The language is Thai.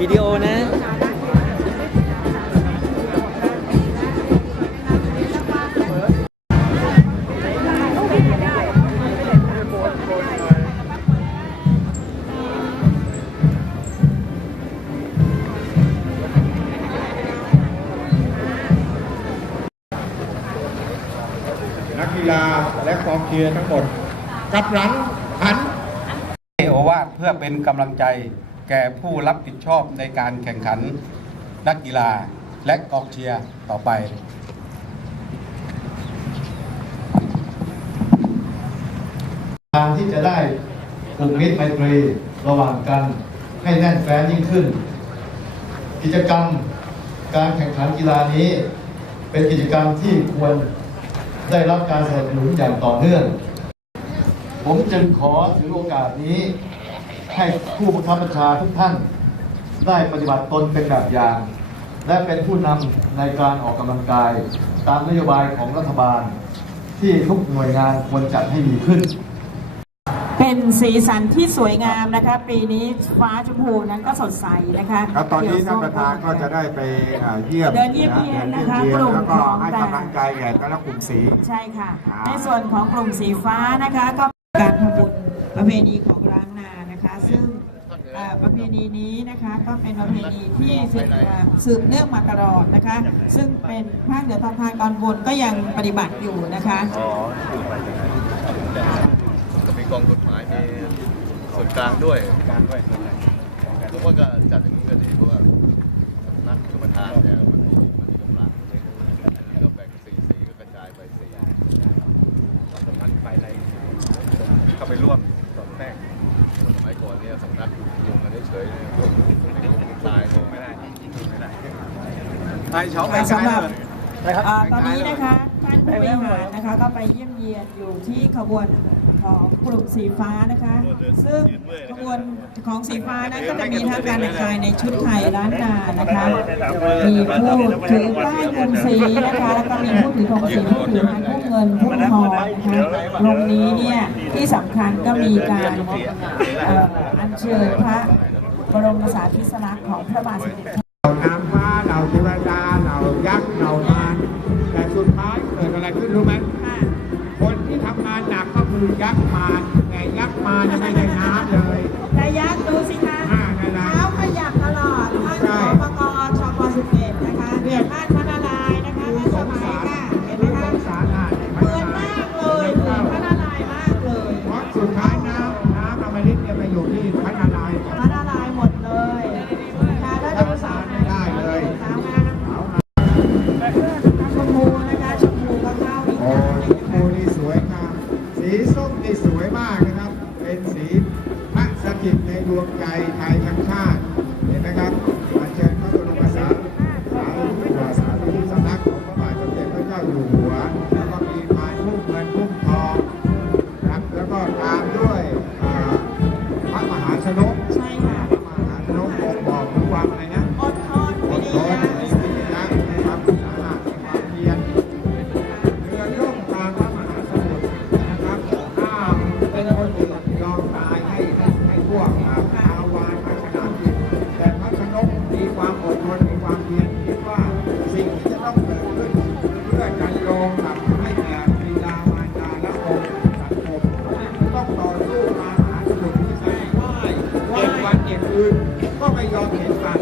วิดีโอนะนักกีฬาและกองเชียร์ทั้งหมด กับหลังหัน ให้โอวาทเพื่อเป็นกำลังใจ แก่ผู้รับผิดชอบในการแข่งขันนักกีฬาและกองเชียร์ต่อไปการที่จะได้ผูกมิตรไมตรีระหว่างกันให้แน่นแฟ้นยิ่งขึ้น กิจกรรมการแข่งขันกีฬานี้ เป็นกิจกรรมที่ควรได้รับการสนับสนุนอย่างต่อเนื่อง ผมจึงขอถือโอกาสนี้ ให้ผู้บังคับบัญชาทุกท่านได้ปฏิบัติตนเป็นแบบอย่าง และเป็นผู้นำในการออกกำลังกาย ตามนโยบายของรัฐบาล ที่ทุกหน่วยงานควรจัดให้มีขึ้น เป็นสีสันที่สวยงามนะคะ ปีนี้ฟ้าชมพูนั้นก็สดใสนะคะครับตอนนี้เขียวท่านประธานก็จะได้ไปอ่าเยี่ยมเดินเยี่ยมเยียนนะคะเดิกลุ่มแล้วก็ของให้แต่กำลังใจแก่แต่ละกลุ่มสี ใช่ค่ะอ่าในส่วนของกลุ่มสีฟ้านะคะก็การทำบุญประเพณีของล้างนานะคะ ซึ่งเอ่อ ประเพณีนี้นะคะก็เป็นประเพณีที่สืบเอ่อสืบเนื่องมาตลอดนะคะ ซึ่งเป็นภาคเหนือตอนภาคตอนบนก็ยังปฏิบัติอยู่นะคะก็มีกองกฎหมายมีส่วนกลางด้วยการด้วยผมว่าก็จัดอย่างนี้ก็ดีเพราะว่าสำนักกรรมฐานเนี่ยมันมีมันมีกำลังก็แบ่งสี่สีก็กระจายไปสี่สำนักไปในเข้าไปร่วมสองแต้งสมัยก่อนเนี่ยสำนักอยู่ เฉยๆเนี่ยตายลงไม่ได้ไม่ได้สำหรับเอ่อตอนนี้นะคะท่านผู้บริหารนะคะก็ไปเยี่ยมเยียนอยู่ที่ขบวน ของกลุ่มสีฟ้านะคะ ซึ่งขบวนของสีฟ้านั้นก็จะมีทั้งการแต่งกายในชุดไทยล้านนานะคะ มีผู้ถือป้ายกลุ่มสีนะคะ แล้วก็มีผู้ถือธงสีผู้ถือพานผู้เงินผู้ทองนะคะตรงนี้เนี่ยที่สำคัญก็มีการเอ่ออัญเชิญพระบรมสารีริสลักษณ์ของพระบาทสมเด็จเหล่านางฟ้าเหล่าเทวดาเหล่ายักษ์เหล่ามารแต่สุดท้ายเกิดอะไรขึ้นรู้ไหม คือยักษ์มารแต่ยักษ์มารเนี่ยไม่ได้น้ำเลยแต่ยักษ์ดูสิคะอ่านั่นน่ะเท้าขยับตลอดท่านใช่สปกชปสิบเอ็ดนะคะเนี่ยท่านพระนารายณ์นะคะท่านสมัยค่ะ เห็นไหมคะสงสารอ่านเหมือนมากเลยเหมือนพระนารายณ์มากเลยเพราะสุดท้ายน้ำน้ำอมฤตเนี่ยไปอยู่ที่พระนารายณ์พระนารายณ์หมดเลยนะคะถ้าดูสา สีส้มนี่สวยมากนะครับ เป็นสีพระสถิตในดวงใจไทยทั้งชาติ พวกอ่าอาวานพระขนามจิตแต่พระชนกมีความอดทนมีความเพียรคิดว่าสิ่งที่จะต้องเกิดขึ้นเพื่อจะโยงกับให้แก่ปีดามารดาและองค์สังคมต้องต่อสู้มาหาสุดที่ใช้ว่ายเจ็ดวันเก็บคืนก็ไม่ยอมเห็นกัน